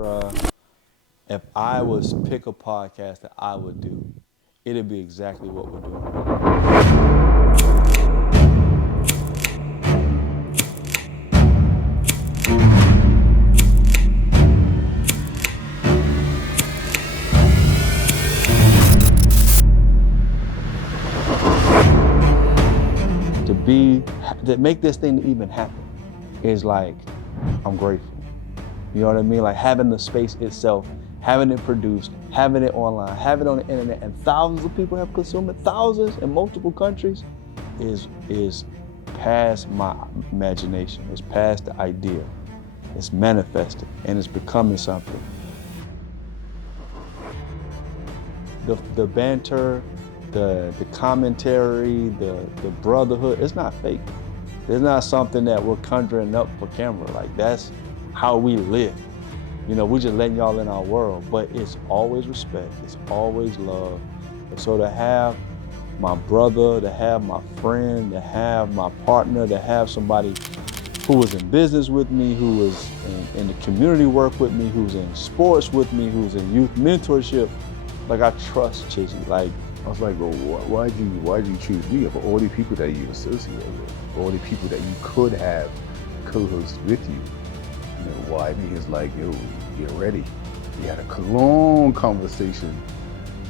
bruh, if I was pick a podcast that I would do, it'd be exactly what we're doing right now. To make this thing even happen is like, I'm grateful. You know what I mean? Like having the space itself, having it produced, having it online, having it on the internet, and thousands of people have consumed it, thousands in multiple countries, is past my imagination. It's past the idea. It's manifested and it's becoming something. The banter, the commentary, the brotherhood, it's not fake. It's not something that we're conjuring up for camera. Like that's how we live. You know, we're just letting y'all in our world, but it's always respect, it's always love. So to have my brother, to have my friend, to have my partner, to have somebody who was in business with me, who was in the community work with me, who's in sports with me, who's in youth mentorship, like I trust Chizzy. Like, I was like, well, why'd you choose me of all the people that you associate with, all the people that you could have co-host with you? You know, why me? He's like, yo, get ready. We had a long conversation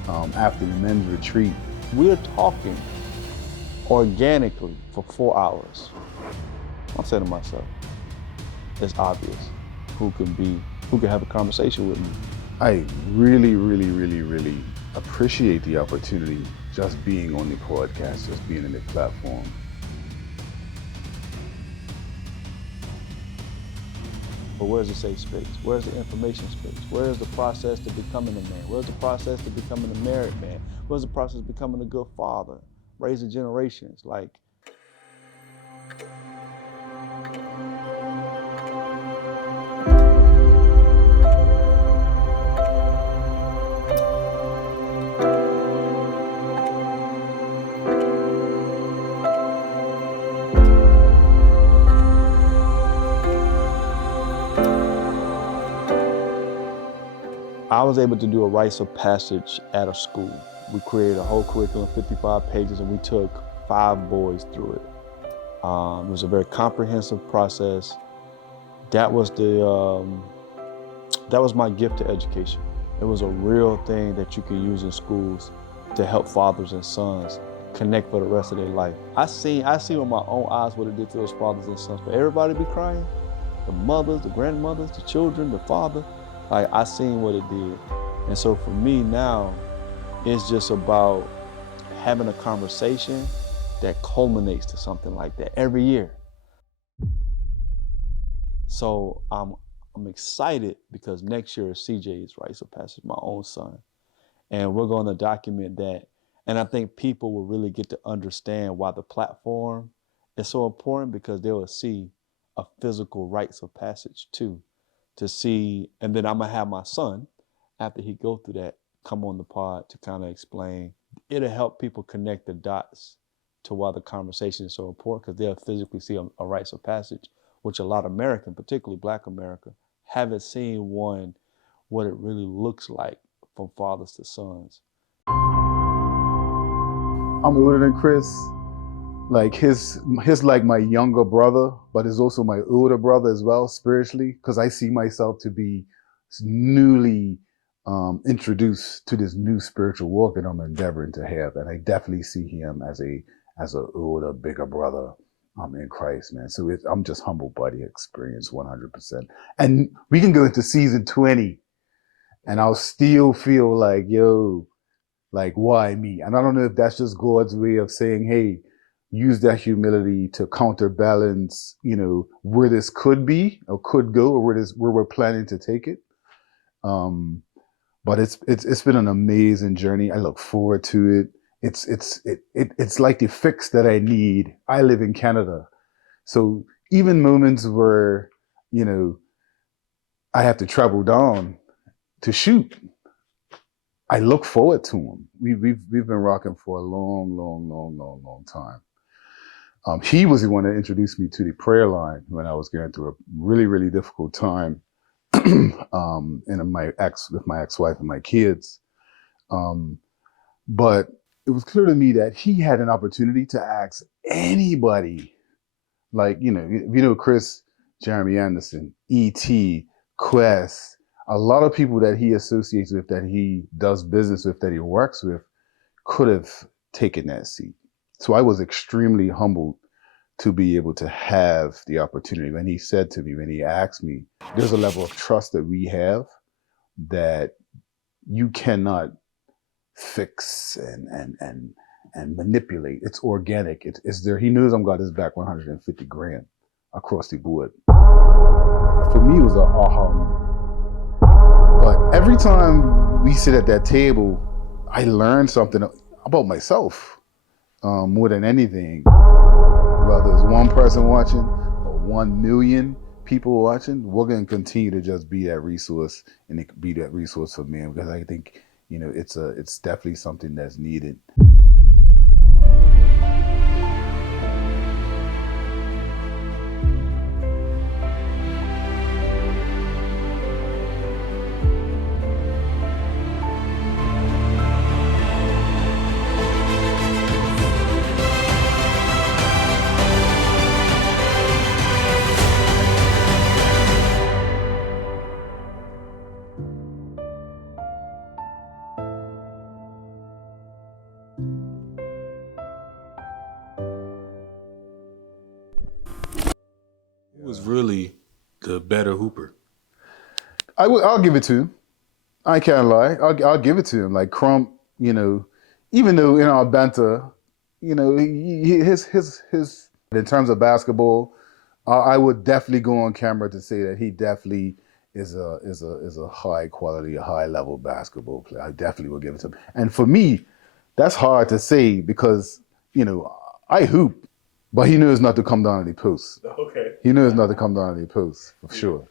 after the men's retreat. We're talking organically for 4 hours. I'm saying to myself, it's obvious who can have a conversation with me. I really, really, really, really appreciate the opportunity just being on the podcast, just being in the platform. But where's the safe space? Where's the information space? Where's the process to becoming a man? Where's the process to becoming a married man? Where's the process of becoming a good father? Raising generations, like. I was able to do a rites of passage at a school. We created a whole curriculum, 55 pages, and we took 5 boys through it. It was a very comprehensive process. That was my gift to education. It was a real thing that you could use in schools to help fathers and sons connect for the rest of their life. I seen with my own eyes what it did to those fathers and sons. For everybody to be crying, the mothers, the grandmothers, the children, the father, like I seen what it did. And so for me now, it's just about having a conversation that culminates to something like that every year. So I'm excited because next year is CJ's rites of passage, my own son. And we're going to document that. And I think people will really get to understand why the platform is so important, because they will see a physical rites of passage too. To see, and then I'm gonna have my son, after he go through that, come on the pod to kind of explain. It'll help people connect the dots to why the conversation is so important, because they'll physically see a rites of passage, which a lot of Americans, particularly Black America, haven't seen what it really looks like from fathers to sons. I'm older than Chris. Like his like my younger brother, but is also my older brother as well spiritually, because I see myself to be newly introduced to this new spiritual walk that I'm endeavoring to have, and I definitely see him as a older, bigger brother in Christ, man. So I'm just humbled by the experience, 100%. And we can go into season 20, and I'll still feel like, yo, like why me? And I don't know if that's just God's way of saying, hey, use that humility to counterbalance, you know, where this could be or could go, or where we're planning to take it. But it's been an amazing journey. I look forward to it. It's like the fix that I need. I live in Canada, so even moments where, you know, I have to travel down to shoot, I look forward to them. We've been rocking for a long time. He was the one that introduced me to the prayer line when I was going through a really, really difficult time and with my ex-wife and my kids. But it was clear to me that he had an opportunity to ask anybody, like, Chris, Jeremy Anderson, E.T., Quest, a lot of people that he associates with, that he does business with, that he works with, could have taken that seat. So I was extremely humbled to be able to have the opportunity. When he said to me, when he asked me, there's a level of trust that we have that you cannot fix and manipulate. It's organic. It's there. He knows I'm got his back 150 grand across the board. For me, it was an aha moment. But every time we sit at that table, I learned something about myself more than anything. Whether it's one person watching or 1 million people watching, we're going to continue to just be that resource, and it could be that resource for men, because I think, it's definitely something that's needed. Who was really the better hooper? I'll give it to him. I can't lie. I'll give it to him. Like Crump, even though in our banter, his in terms of basketball, I would definitely go on camera to say that he definitely is a high quality, a high level basketball player. I definitely will give it to him. And for me, that's hard to say because I hoop, but he knows not to come down any posts. Okay. He knows not to come down any posts for sure.